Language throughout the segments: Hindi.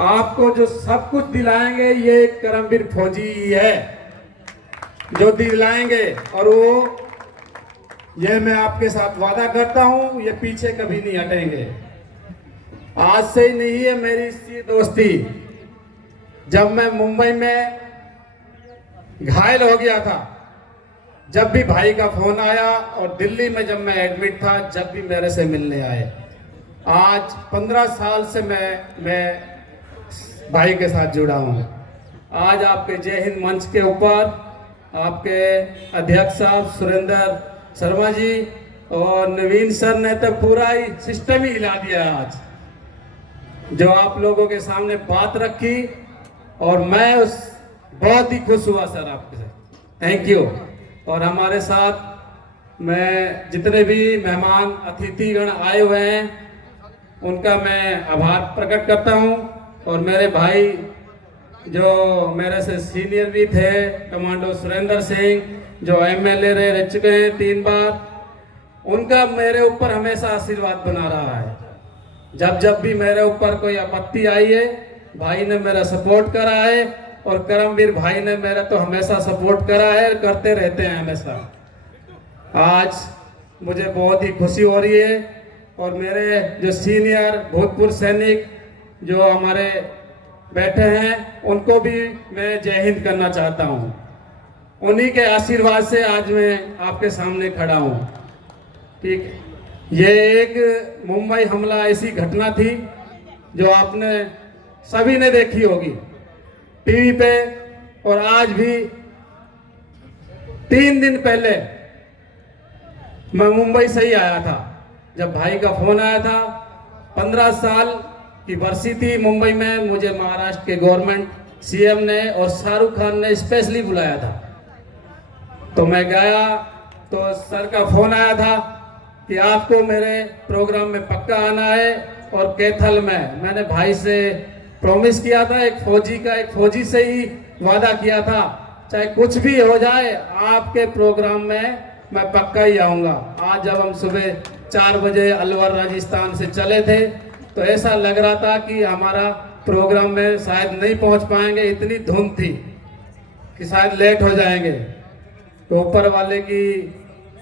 आपको जो सब कुछ दिलाएंगे ये करमवीर फौजी ही है जो दिलाएंगे। और वो ये मैं आपके साथ वादा करता हूं, ये पीछे कभी नहीं हटेंगे। आज से ही नहीं है मेरी इसकी दोस्ती। जब मैं मुंबई में घायल हो गया था, जब भी भाई का फोन आया, और दिल्ली में जब मैं एडमिट था, जब भी मेरे से मिलने आए। आज 15 साल से मैं भाई के साथ जुड़ा हूँ। आज आपके जय हिंद मंच के ऊपर आपके अध्यक्ष साहब सुरेंद्र शर्मा जी और नवीन सर ने तो पूरा ही सिस्टम ही हिला दिया आज, जो आप लोगों के सामने बात रखी, और मैं उस बहुत ही खुश हुआ सर आपके साथ। Thank you. और हमारे साथ मैं जितने भी मेहमान अतिथिगण आए हुए हैं उनका मैं आभार प्रकट करता हूं। और मेरे भाई जो मेरे से सीनियर भी थे, कमांडो सुरेंद्र सिंह जो एमएलए रह चुके हैं 3 बार, उनका मेरे ऊपर हमेशा आशीर्वाद बना रहा है। जब जब भी मेरे ऊपर कोई आपत्ति आई है, भाई ने मेरा सपोर्ट करा है, और करमवीर भाई ने मेरा तो हमेशा सपोर्ट करा है, करते रहते हैं हमेशा। आज मुझे बहुत ही खुशी हो रही है। और मेरे जो सीनियर भूतपूर्व सैनिक जो हमारे बैठे हैं, उनको भी मैं जय हिंद करना चाहता हूं। उन्हीं के आशीर्वाद से आज मैं आपके सामने खड़ा हूं। ठीक, ये एक मुंबई हमला ऐसी घटना थी जो आपने सभी ने देखी होगी टीवी पे। और आज भी 3 दिन पहले मैं मुंबई से ही आया था, जब भाई का फोन आया था। 15 साल की बरसी थी मुंबई में। मुझे महाराष्ट्र के गवर्नमेंट सीएम ने और शाहरुख खान ने स्पेशली बुलाया था, तो मैं गया। तो सर का फोन आया था कि आपको मेरे प्रोग्राम में पक्का आना है। और कैथल में मैंने भाई से प्रॉमिस किया था, एक फौजी से ही वादा किया था, चाहे कुछ भी हो जाए आपके प्रोग्राम में मैं पक्का ही आऊंगा। आज जब हम सुबह 4 बजे अलवर राजस्थान से चले थे, तो ऐसा लग रहा था कि हमारा प्रोग्राम में शायद नहीं पहुंच पाएंगे, इतनी धुंध थी कि शायद लेट हो जाएंगे। तो ऊपर वाले की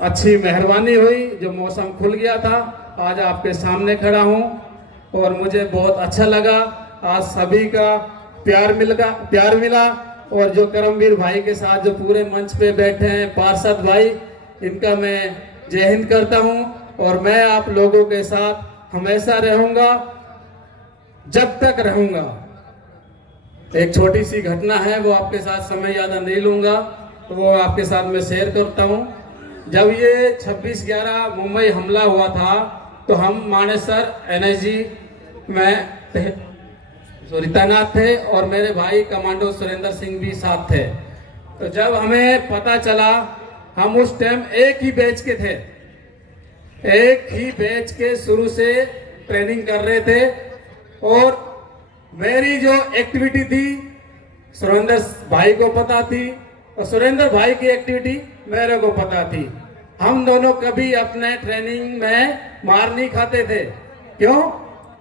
अच्छी मेहरबानी हुई, जो मौसम खुल गया था। आज आपके सामने खड़ा हूं और मुझे बहुत अच्छा लगा। आज सभी का प्यार मिला। और जो करमवीर भाई के साथ जो पूरे मंच पे बैठे हैं पार्षद भाई, इनका मैं जय हिंद करता हूं। और मैं आप लोगों के साथ हमेशा रहूंगा, जब तक रहूंगा। एक छोटी सी घटना है, वो आपके साथ समय ज़्यादा नहीं लूंगा, तो वो आपके साथ मैं शेयर करता हूं। जब ये 26/11 मुंबई हमला हुआ था, तो हम मानेसर एनएसजी में तैनात थे, और मेरे भाई कमांडो सुरेंद्र सिंह भी साथ थे। तो जब हमें पता चला, हम उस टाइम एक ही बैच के थे, एक ही बैच के शुरू से ट्रेनिंग कर रहे थे। और मेरी जो एक्टिविटी थी सुरेंद्र भाई को पता थी, और सुरेंद्र भाई की एक्टिविटी मेरे को पता थी। हम दोनों कभी अपने ट्रेनिंग में मार नहीं खाते थे। क्यों?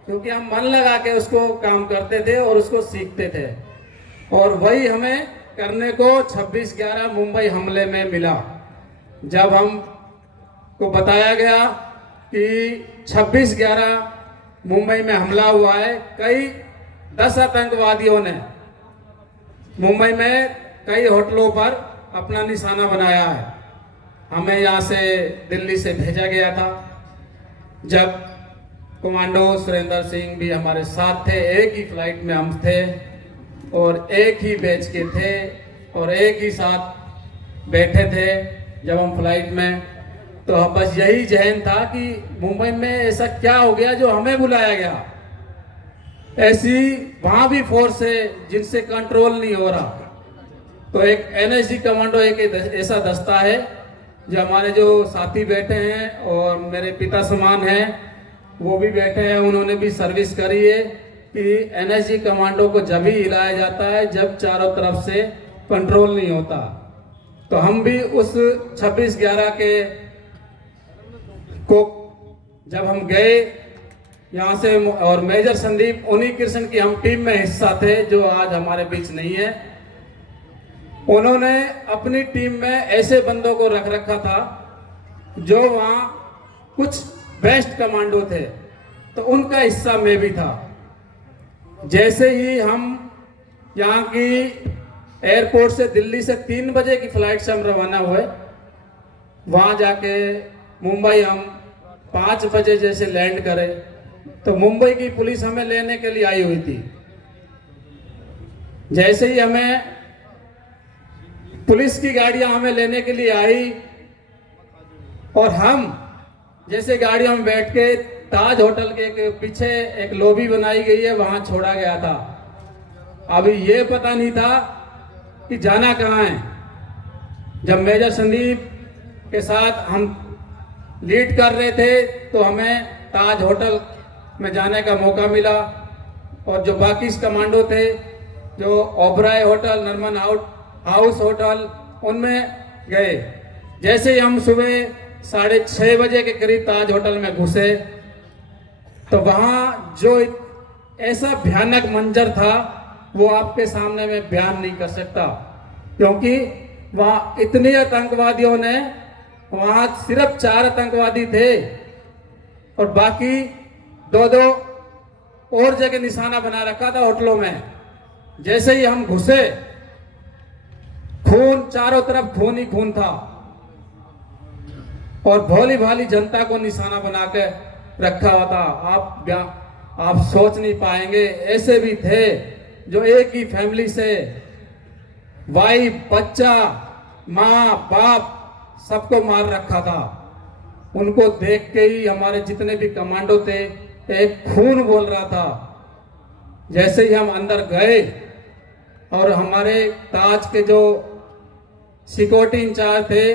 क्योंकि हम मन लगा के उसको काम करते थे और उसको सीखते थे। और वही हमें करने को 26/11 मुंबई हमले में मिला। जब हम को बताया गया कि 26/11 मुंबई में हमला हुआ है, कई 10 आतंकवादियों ने मुंबई में कई होटलों पर अपना निशाना बनाया है। हमें यहाँ से दिल्ली से भेजा गया था। जब कमांडो सुरेंद्र सिंह भी हमारे साथ थे, एक ही फ्लाइट में हम थे और एक ही बैच के थे और एक ही साथ बैठे थे जब हम फ्लाइट में। तो बस यही जहन था कि मुंबई में ऐसा क्या हो गया जो हमें बुलाया गया। ऐसी वहां भी फोर्स है जिनसे कंट्रोल नहीं हो रहा। तो एक एनएसजी कमांडो एक ऐसा दस्ता है जो हमारे जो साथी बैठे हैं, और मेरे पिता समान हैं, वो भी बैठे हैं, उन्होंने भी सर्विस करी है, कि एनएसजी कमांडो को जब ही हिलाया जाता है जब चारों तरफ से कंट्रोल नहीं होता। तो हम भी उस 26/11 के को जब हम गए यहाँ से, और मेजर संदीप उन्हीं कृष्ण की हम टीम में हिस्सा थे जो आज हमारे बीच नहीं है। उन्होंने अपनी टीम में ऐसे बंदों को रख रखा था जो वहाँ कुछ बेस्ट कमांडो थे, तो उनका हिस्सा मैं भी था। जैसे ही हम यहाँ की एयरपोर्ट से, दिल्ली से 3 बजे की फ्लाइट से हम रवाना हुए, वहाँ जाके मुंबई हम 5 बजे जैसे लैंड करे, तो मुंबई की पुलिस हमें लेने के लिए आई हुई थी। जैसे ही हमें पुलिस की गाड़ियां हमें लेने के लिए आई और हम जैसे गाड़ियों में बैठ के ताज होटल के पीछे एक लॉबी बनाई गई है, वहां छोड़ा गया था। अभी ये पता नहीं था कि जाना कहाँ है। जब मेजर संदीप के साथ हम लीड कर रहे थे तो हमें ताज होटल में जाने का मौका मिला, और जो बाकी कमांडो थे जो Oberoi hotel, Nariman house hotel, उनमें गए। जैसे ही हम सुबह 6:30 बजे के करीब ताज होटल में घुसे तो वहाँ जो ऐसा भयानक मंजर था वो आपके सामने मैं बयान नहीं कर सकता, क्योंकि वहाँ इतने आतंकवादियों ने, वहाँ सिर्फ 4 आतंकवादी थे और बाकी 2 और जगह निशाना बना रखा था होटलों में। जैसे ही हम घुसे, खून चारों तरफ, खून ही खून था, और भोली भाली जनता को निशाना बना के रखा हुआ था। आप सोच नहीं पाएंगे, ऐसे भी थे जो एक ही फैमिली से, वाइफ, बच्चा, माँ, बाप, सबको मार रखा था। उनको देख के ही हमारे जितने भी कमांडो थे, एक खून बोल रहा था। जैसे ही हम अंदर गए और हमारे ताज के जो सिक्योरिटी इंचार्ज थे,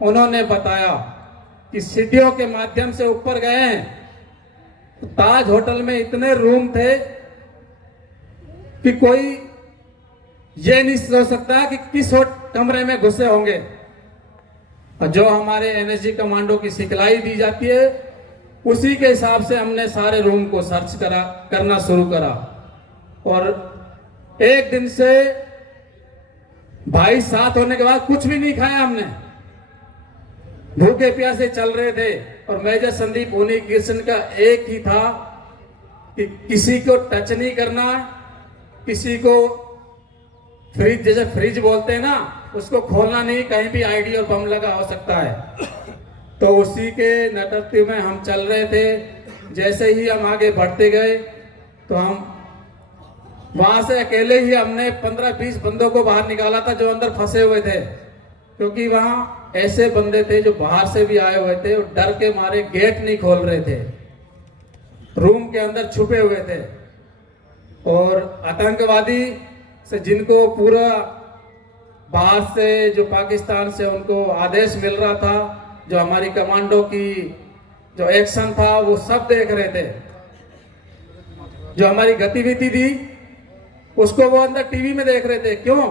उन्होंने बताया कि सीढ़ियों के माध्यम से ऊपर गए हैं, तो ताज होटल में इतने रूम थे कि कोई ये नहीं सोच सकता कि किस कमरे में घुसे होंगे। और जो हमारे एनएसजी कमांडो की सिखलाई दी जाती है, उसी के हिसाब से हमने सारे रूम को सर्च करना शुरू करा। और एक दिन से भाई साथ होने के बाद कुछ भी नहीं खाया हमने, भूखे प्यासे चल रहे थे। और मेजर संदीप उन्हीं कृष्ण का एक ही था कि किसी को टच नहीं करना, किसी को फ्रिज, जैसे फ्रिज बोलते हैं ना, उसको खोलना नहीं, कहीं भी आईडी और बम लगा हो सकता है। तो उसी के नेतृत्व में हम चल रहे थे। जैसे ही हम आगे बढ़ते गए तो हम वहां से अकेले ही हमने 15-20 बंदों को बाहर निकाला था जो अंदर फंसे हुए थे, क्योंकि वहां ऐसे बंदे थे जो बाहर से भी आए हुए थे और डर के मारे गेट नहीं खोल रहे थे, रूम के अंदर छुपे हुए थे। और आतंकवादी से जिनको पूरा बाहर से, जो पाकिस्तान से उनको आदेश मिल रहा था, जो हमारी कमांडो की जो एक्शन था, वो सब देख रहे थे। जो हमारी गतिविधि थी उसको वो अंदर टीवी में देख रहे थे। क्यों?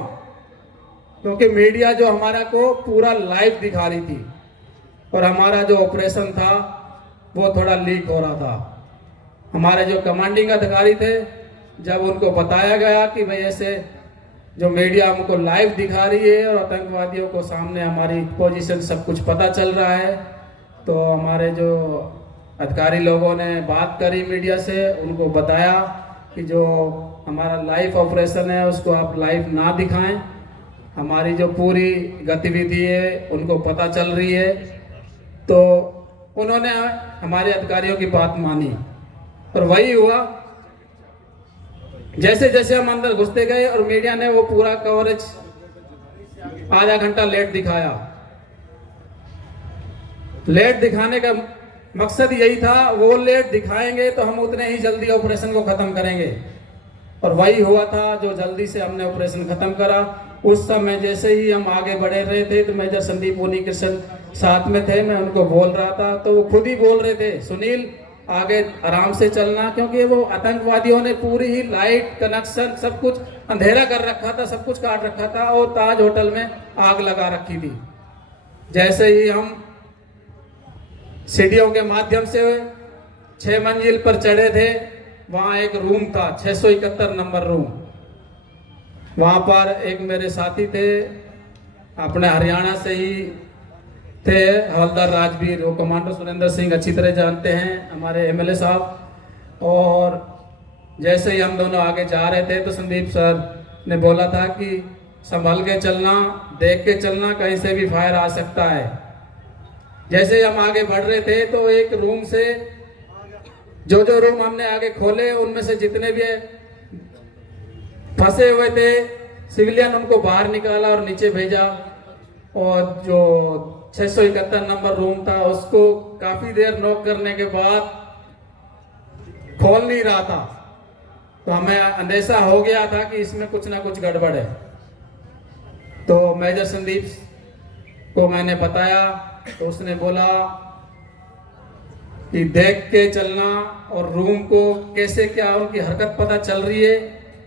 क्योंकि मीडिया जो हमारा को पूरा लाइव दिखा रही थी और हमारा जो ऑपरेशन था वो थोड़ा लीक हो रहा था। हमारे जो कमांडिंग अधिकारी थे, जब उनको बताया गया कि भाई ऐसे जो मीडिया हमको लाइव दिखा रही है और आतंकवादियों को सामने हमारी पोजीशन सब कुछ पता चल रहा है, तो हमारे जो अधिकारी लोगों ने बात करी मीडिया से, उनको बताया कि जो हमारा लाइव ऑपरेशन है उसको आप लाइव ना दिखाएं, हमारी जो पूरी गतिविधि है उनको पता चल रही है। तो उन्होंने हमारे अधिकारियों की बात मानी और वही हुआ। जैसे जैसे हम अंदर घुसते गए और मीडिया ने वो पूरा कवरेज आधा घंटा लेट दिखाया। लेट दिखाने का मकसद यही था, वो लेट दिखाएंगे तो हम उतने ही जल्दी ऑपरेशन को खत्म करेंगे, और वही हुआ था। जो जल्दी से हमने ऑपरेशन खत्म करा। उस समय जैसे ही हम आगे बढ़े रहे थे तो मेजर संदीप उन्हीं कृष्ण साथ में थे, मैं उनको बोल रहा था तो वो खुद ही बोल रहे थे, सुनील आगे आराम से चलना, क्योंकि वो आतंकवादियों ने पूरी ही लाइट कनेक्शन सब कुछ अंधेरा कर रखा था, सब कुछ काट रखा था और ताज होटल में आग लगा रखी थी। जैसे ही हम सीढ़ियों के माध्यम से 6 मंजिल पर चढ़े थे, वहाँ एक रूम था 671 नंबर रूम। वहाँ पर एक मेरे साथी थे, अपने हरियाणा से ही थे, हवलदार राजवीर, वो कमांडो सुरेंद्र सिंह अच्छी तरह जानते हैं, हमारे एमएलए साहब। और जैसे ही हम दोनों आगे जा रहे थे तो संदीप सर ने बोला था कि संभल के चलना, देख के चलना, कहीं से भी फायर आ सकता है। जैसे ही हम आगे बढ़ रहे थे तो एक रूम से जो रूम हमने आगे खोले, उनमें से जितने भी फंसे हुए थे सिविलियन, उनको बाहर निकाला और नीचे भेजा। और जो 671 नंबर रूम था उसको काफी देर नॉक करने के बाद खोल नहीं रहा था, तो हमें अंदेशा हो गया था कि इसमें कुछ ना कुछ गड़बड़ है। तो मेजर संदीप को मैंने बताया, तो उसने बोला कि देख के चलना, और रूम को कैसे क्या उनकी हरकत पता चल रही है,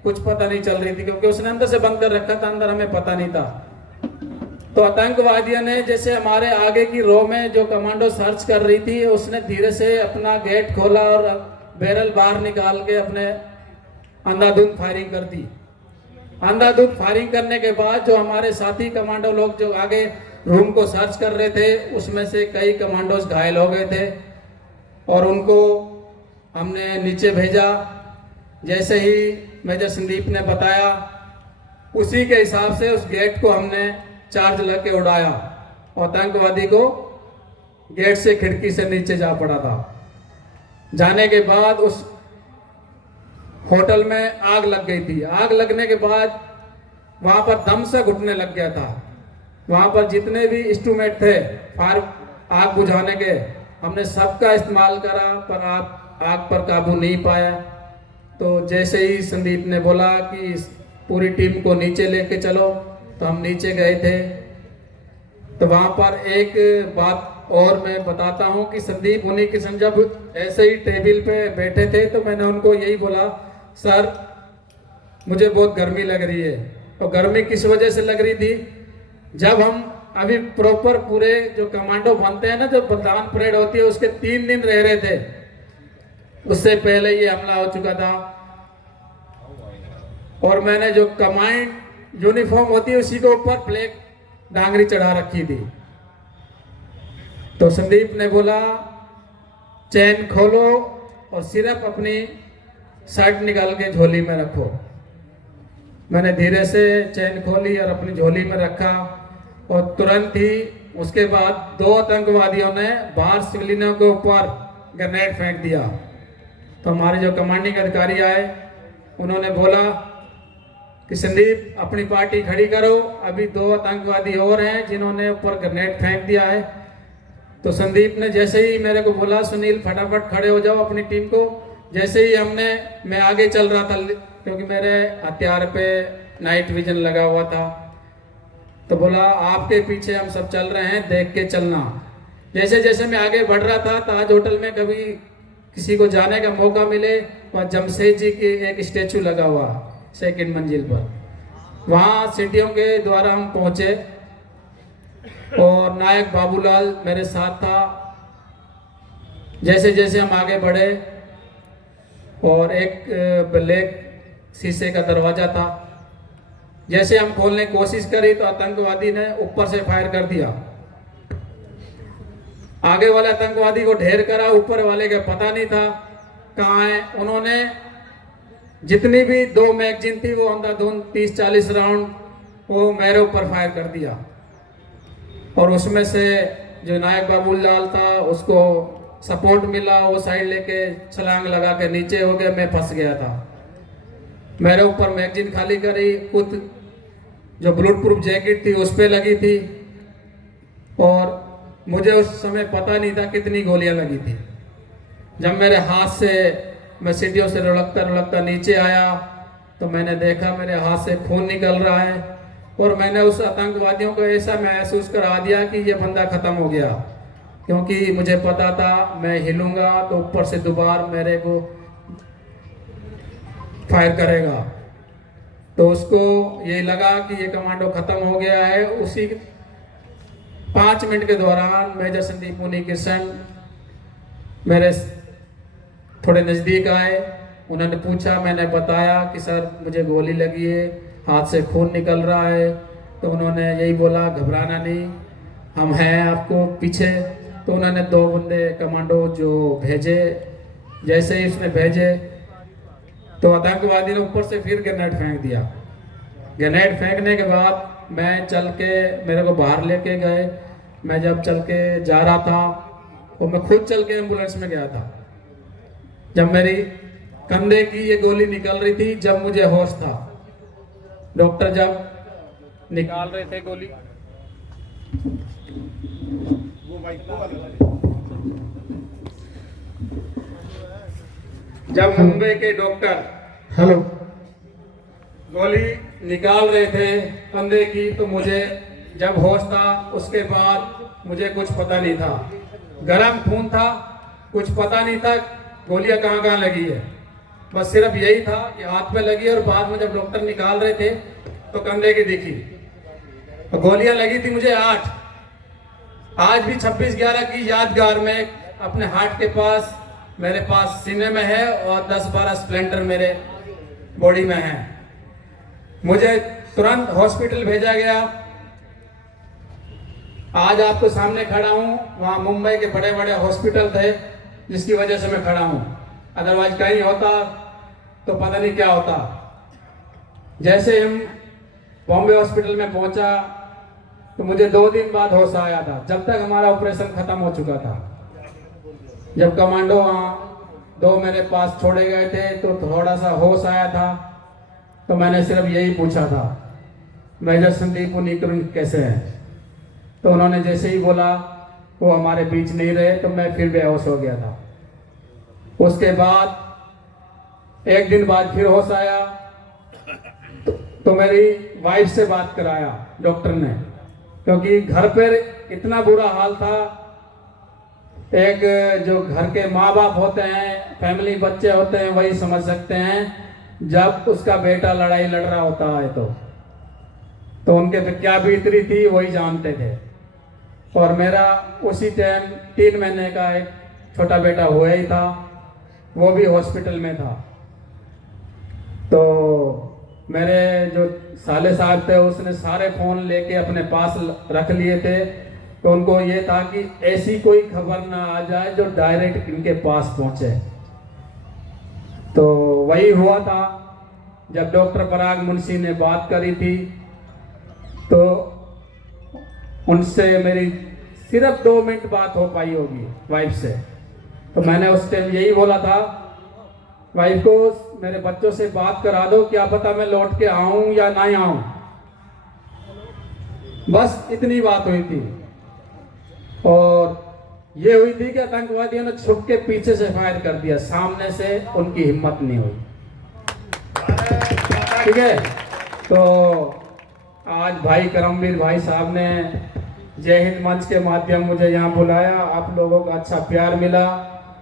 कुछ पता नहीं चल रही थी, क्योंकि उसने अंदर से बंद कर रखा था, अंदर हमें पता नहीं था। तो आतंकवादियों ने जैसे हमारे आगे की रो में जो कमांडो सर्च कर रही थी, उसने धीरे से अपना गेट खोला और बैरल बाहर निकाल के अपने अंधाधुंध फायरिंग कर दी। अंधाधुंध फायरिंग करने के बाद जो हमारे साथी कमांडो लोग जो आगे रूम को सर्च कर रहे थे, उसमें से कई कमांडोज घायल हो गए थे और उनको हमने नीचे भेजा। जैसे ही मेजर संदीप ने बताया, उसी के हिसाब से उस गेट को हमने चार्ज लेके उड़ाया और आतंकवादी को गेट से खिड़की से नीचे जा पड़ा था। जाने के बाद उस होटल में आग लग गई थी। आग लगने के बाद वहां पर दम से घुटने लग गया था। वहां पर जितने भी इंस्ट्रूमेंट थे फायर आग बुझाने के, हमने सबका इस्तेमाल करा, पर आग पर काबू नहीं पाया। तो जैसे ही संदीप ने बोला कि पूरी टीम को नीचे लेके चलो, तो हम नीचे गए थे। तो वहां पर एक बात और मैं बताता हूं कि संदीप उन्हीं किशन जब ऐसे ही टेबल पे बैठे थे, तो मैंने उनको यही बोला, सर मुझे बहुत गर्मी लग रही है। तो गर्मी किस वजह से लग रही थी, जब हम अभी प्रॉपर पूरे जो कमांडो बनते हैं ना, जो बलिदान परेड होती है, उसके 3 दिन रह रहे थे, उससे पहले ये हमला हो चुका था। और मैंने जो कमांड यूनिफॉर्म होती है उसी के ऊपर फ्लैग डांगरी चढ़ा रखी थी। तो संदीप ने बोला चैन खोलो और सिर्फ अपनी शर्ट निकाल के झोली में रखो। मैंने धीरे से चैन खोली और अपनी झोली में रखा, और तुरंत ही उसके बाद 2 आतंकवादियों ने बाहर सिविलियनों के ऊपर ग्रेनेड फेंक दिया। तो हमारे जो कमांडिंग अधिकारी आए, उन्होंने बोला कि संदीप अपनी पार्टी खड़ी करो, अभी 2 आतंकवादी और हैं जिन्होंने ऊपर ग्रेनेड फेंक दिया है। तो संदीप ने जैसे ही मेरे को बोला, सुनील फटाफट खड़े हो जाओ अपनी टीम को। जैसे ही मैं आगे चल रहा था, क्योंकि मेरे हथियार पे नाइट विजन लगा हुआ था, तो बोला आपके पीछे हम सब चल रहे हैं, देख के चलना। जैसे जैसे मैं आगे बढ़ रहा था, ताज होटल में कभी किसी को जाने का मौका मिले, वहाँ जमशेद जी की एक स्टेचू लगा हुआ 2nd मंजिल पर, वहाँ सीढ़ियों के द्वारा हम पहुंचे और नायक बाबूलाल मेरे साथ था। जैसे जैसे हम आगे बढ़े और एक ब्लैक शीशे का दरवाजा था, जैसे हम खोलने की कोशिश करी तो आतंकवादी ने ऊपर से फायर कर दिया। आगे वाले आतंकवादी को ढेर करा, ऊपर वाले का पता नहीं था कहाँ है। उन्होंने जितनी भी 2 मैगजीन थी वो अंधाधुंध 30-40 राउंड वो मेरे ऊपर फायर कर दिया। और उसमें से जो नायक बाबूलाल था उसको सपोर्ट मिला, वो साइड लेके छलांग लगा के नीचे हो गया, मैं फंस गया था। मेरे ऊपर मैगजीन खाली करी, खुद जो बुलेट प्रूफ जैकेट थी उस पर लगी थी, और मुझे उस समय पता नहीं था कितनी गोलियां लगी थी। जब मेरे हाथ से मैं सीढ़ियों से लुढ़कता नीचे आया तो मैंने देखा मेरे हाथ से खून निकल रहा है, और मैंने उस आतंकवादियों को ऐसा महसूस करा दिया कि ये बंदा खत्म हो गया, क्योंकि मुझे पता था मैं हिलूंगा तो ऊपर से दोबारा मेरे को फायर करेगा। तो उसको ये लगा कि ये कमांडो खत्म हो गया है। उसी 5 मिनट के दौरान मेजर संदीप उन्नीकृष्ण मेरे थोड़े नज़दीक आए, उन्होंने पूछा, मैंने बताया कि सर मुझे गोली लगी है, हाथ से खून निकल रहा है। तो उन्होंने यही बोला, घबराना नहीं, हम हैं आपको पीछे। तो उन्होंने 2 बंदे कमांडो जो भेजे, जैसे ही उसने भेजे तो आतंकवादी ने ऊपर से फिर ग्रेनेड फेंक दिया। ग्रेनेड फेंकने के बाद मैं चल के, मेरे को बाहर लेके गए। मैं जब चल के जा रहा था तो मैं खुद चल के एम्बुलेंस में गया था। जब मेरी कंधे की ये गोली निकल रही थी, जब मुझे होश था, डॉक्टर जब निकाल रहे थे गोली, जब मुंबई के डॉक्टर हेलो गोली निकाल रहे थे कंधे की, तो मुझे जब होश था, उसके बाद मुझे कुछ पता नहीं था। गरम खून था, कुछ पता नहीं था गोलियां कहाँ कहाँ लगी है। बस सिर्फ यही था कि हाथ पे लगी, और बाद में जब डॉक्टर निकाल रहे थे तो कंधे की दिखी। तो गोलियां लगी थी मुझे 8। आज भी 26/11 की यादगार में अपने हार्ट के पास, मेरे पास सीने में है, और 10-12 स्प्लेंडर मेरे बॉडी में है। मुझे तुरंत हॉस्पिटल भेजा गया। आज आपको सामने खड़ा हूं, वहां मुंबई के बड़े बड़े हॉस्पिटल थे जिसकी वजह से मैं खड़ा हूं, अदरवाइज कहीं होता तो पता नहीं क्या होता। जैसे हम बॉम्बे हॉस्पिटल में पहुंचा तो मुझे 2 दिन बाद होश आया था, जब तक हमारा ऑपरेशन खत्म हो चुका था। जब कमांडो वहां 2 मेरे पास छोड़े गए थे तो थोड़ा सा होश आया था। तो मैंने सिर्फ यही पूछा था, मेजर संदीप उन्नीकरण कैसे हैं। तो उन्होंने जैसे ही बोला वो हमारे बीच नहीं रहे, तो मैं फिर बेहोश हो गया था। उसके बाद 1 दिन बाद फिर होश आया, तो मेरी वाइफ से बात कराया डॉक्टर ने, क्योंकि घर पर इतना बुरा हाल था। एक जो घर के माँ बाप होते हैं, फैमिली बच्चे होते हैं, वही समझ सकते हैं जब उसका बेटा लड़ाई लड़ रहा होता है तो उनके पे क्या बीत रही थी वही जानते थे। और मेरा उसी टाइम 3 महीने का एक छोटा बेटा हुआ ही था, वो भी हॉस्पिटल में था। तो मेरे जो साले साहब थे उसने सारे फ़ोन लेके अपने पास रख लिए थे। तो उनको ये था कि ऐसी कोई खबर ना आ जाए जो डायरेक्ट इनके पास पहुंचे। तो वही हुआ था। जब डॉक्टर पराग मुंशी ने बात करी थी तो उनसे मेरी सिर्फ 2 मिनट बात हो पाई होगी वाइफ से। तो मैंने उस टाइम यही बोला था वाइफ को, मेरे बच्चों से बात करा दो, क्या पता मैं लौट के आऊं या नहीं आऊं। बस इतनी बात हुई थी। और ये हुई थी कि आतंकवादियों ने छुप के पीछे से फायर कर दिया, सामने से उनकी हिम्मत नहीं हुई। ठीक है। तो आज भाई करमवीर भाई साहब ने जय हिंद मंच के माध्यम मुझे यहाँ बुलाया, आप लोगों का अच्छा प्यार मिला।